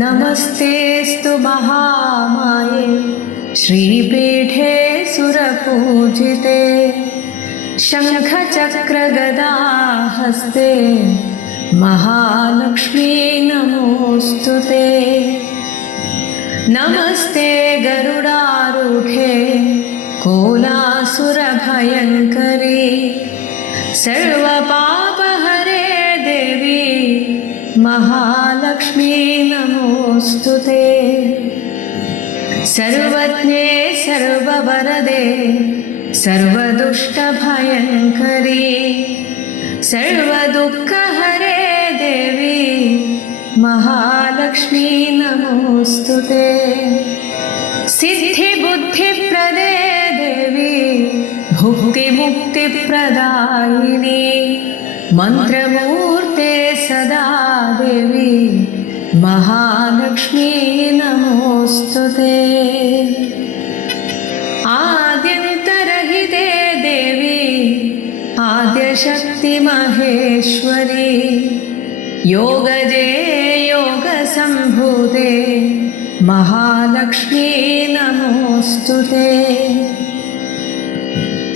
नमस्तेऽस्तु महामाये श्रीपीठे सुरपूजिते शङ्खचक्रगदाहस्ते महालक्ष्मी नमोऽस्तु ते। नमस्ते गरुडारूढे कोलासुरभयङ्करी सर्वपापहरे देवी महालक्ष्मी नमोऽस्तु ते। सर्वज्ञे सर्ववरदे सर्वदुष्टभयङ्करी सर्वदुःखहरे देवी महालक्ष्मी नमोऽस्तु ते। सिद्धिबुद्धिप्रदे देवी भुक्तिमुक्तिप्रदायिनी मन्त्रमूर्ते सदा देवी महालक्ष्मी नमोऽस्तु ते। आद्यन्तरहिते देवी आद्यशक्ति महेश्वरी योगजे योगसम्भूते महालक्ष्मी नमोऽस्तु ते।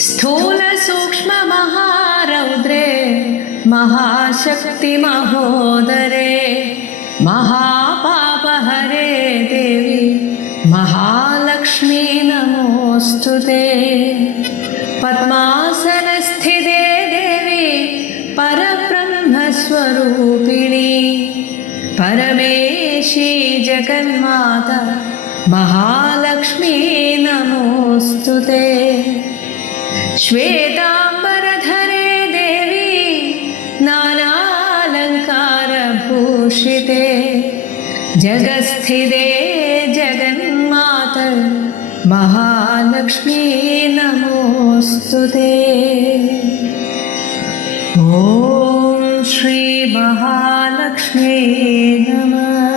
स्थूलसूक्ष्ममहारौद्रे महाशक्ति महोदरे महापापहरे देवी महालक्ष्मी नमोऽस्तु ते। पद्मासनस्थिते देवी परब्रह्मस्वरूपिणी परमेशी जगन्माता महालक्ष्मी नमोऽस्तु ते। श्वेताम्बरधरे देवी नानालङ्कारभूषिते जगत्स्थिते जगन्माता महालक्ष्मी नमोऽस्तु ते। ॐ श्री महालक्ष्मी नमः।